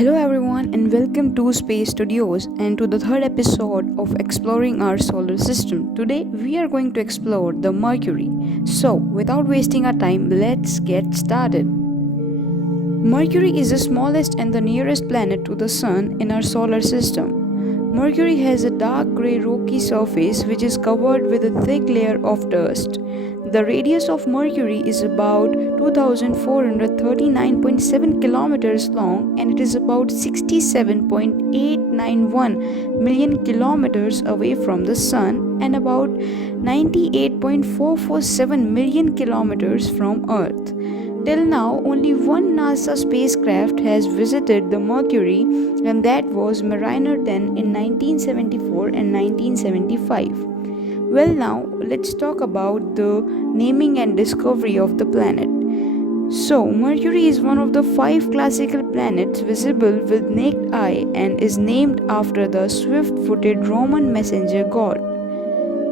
Hello, everyone, and welcome to Space Studios and to the third episode of Exploring Our Solar System. Today, we are going to explore the Mercury. So, without wasting our time, let's get started. Mercury is the smallest and the nearest planet to the Sun in our solar system. Mercury has a dark grey rocky surface which is covered with a thick layer of dust. The radius of Mercury is about 2439.7 kilometers long and it is about 67.891 million kilometers away from the Sun and about 98.447 million kilometers from Earth. Till now, only one NASA spacecraft has visited the Mercury, and that was Mariner 10 in 1974 and 1975. Well, now let's talk about the naming and discovery of the planet. So, Mercury is one of the 5 classical planets visible with naked eye and is named after the swift footed Roman messenger god.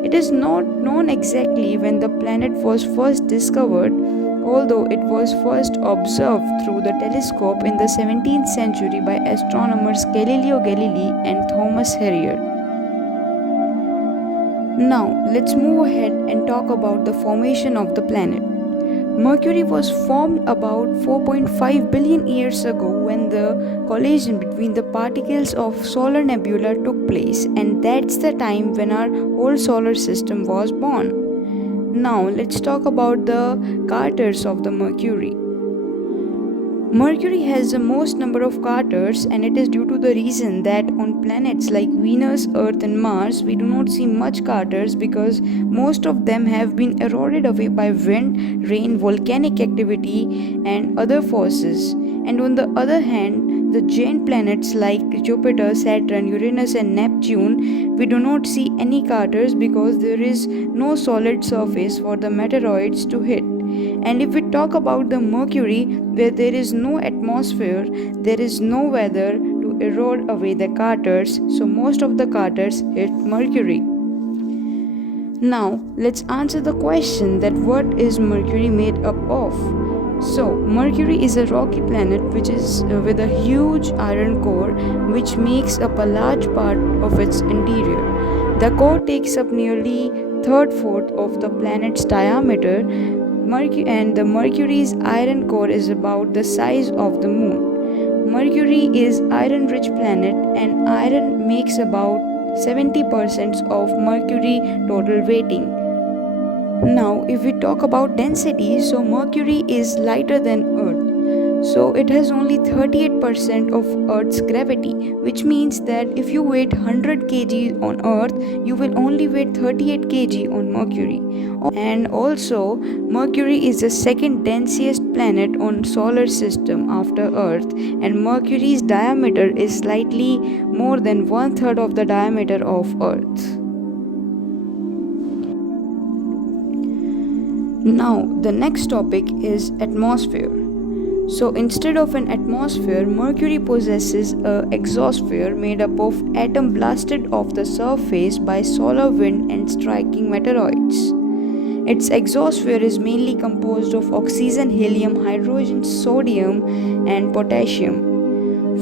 It is not known exactly when the planet was first discovered, although it was first observed through the telescope in the 17th century by astronomers Galileo Galilei and Thomas Harriot. Now, let's move ahead and talk about the formation of the planet. Mercury was formed about 4.5 billion years ago when the collision between the particles of solar nebula took place, and that's the time when our whole solar system was born. Now, let's talk about the craters of the Mercury. Mercury has the most number of craters, and it is due to the reason that on planets like Venus, Earth, and Mars, we do not see much craters because most of them have been eroded away by wind, rain, volcanic activity, and other forces. And on the other hand, the giant planets like Jupiter, Saturn, Uranus, and Neptune, we do not see any craters because there is no solid surface for the meteoroids to hit. And if we talk about the Mercury, where there is no atmosphere, there is no weather to erode away the craters, so most of the craters hit Mercury. Now, let's answer the question that what is Mercury made up of? So, Mercury is a rocky planet which is with a huge iron core which makes up a large part of its interior. The core takes up nearly third-fourth of the planet's diameter, and the Mercury's iron core is about the size of the moon. Mercury is iron-rich planet and iron makes about 70% of Mercury total weighting. Now, if we talk about density, so Mercury is lighter than Earth. So it has only 38% of Earth's gravity, which means that if you weight 100 kg on Earth, you will only weight 38 kg on Mercury. And also, Mercury is the second densest planet on solar system after Earth, and Mercury's diameter is slightly more than 1/3 of the diameter of Earth. Now, the next topic is atmosphere. So, instead of an atmosphere, Mercury possesses an exosphere made up of atoms blasted off the surface by solar wind and striking meteoroids. Its exosphere is mainly composed of oxygen, helium, hydrogen, sodium, and potassium.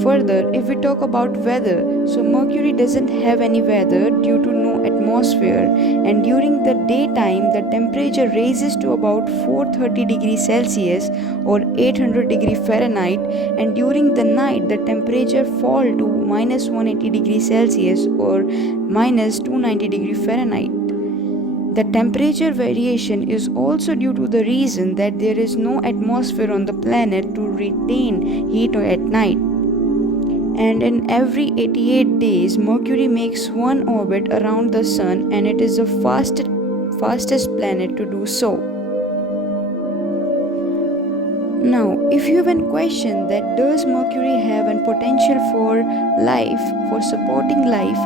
Further, if we talk about weather, so Mercury doesn't have any weather due to no atmosphere, and during the daytime the temperature rises to about 430 degrees Celsius or 800 degrees Fahrenheit, and during the night the temperature fall to minus 180 degrees Celsius or minus 290 degrees Fahrenheit. The temperature variation is also due to the reason that there is no atmosphere on the planet to retain heat at night. And in every 88 days, Mercury makes one orbit around the Sun, and it is the fastest planet to do so. Now, if you have a question that does Mercury have a potential for life, for supporting life,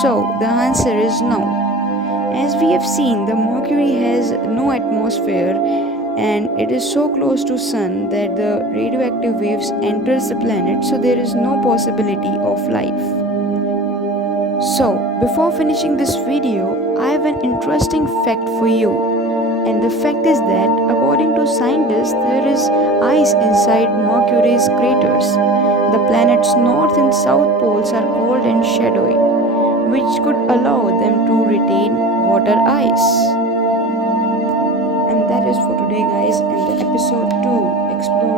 so the answer is no. As we have seen, the Mercury has no atmosphere and it is so close to Sun that the radioactive waves enters the planet, so there is no possibility of life. So, before finishing this video, I have an interesting fact for you. And the fact is that, according to scientists, there is ice inside Mercury's craters. The planet's north and south poles are cold and shadowy, which could allow them to retain water ice. And that is for today, guys, and the episode 2 explored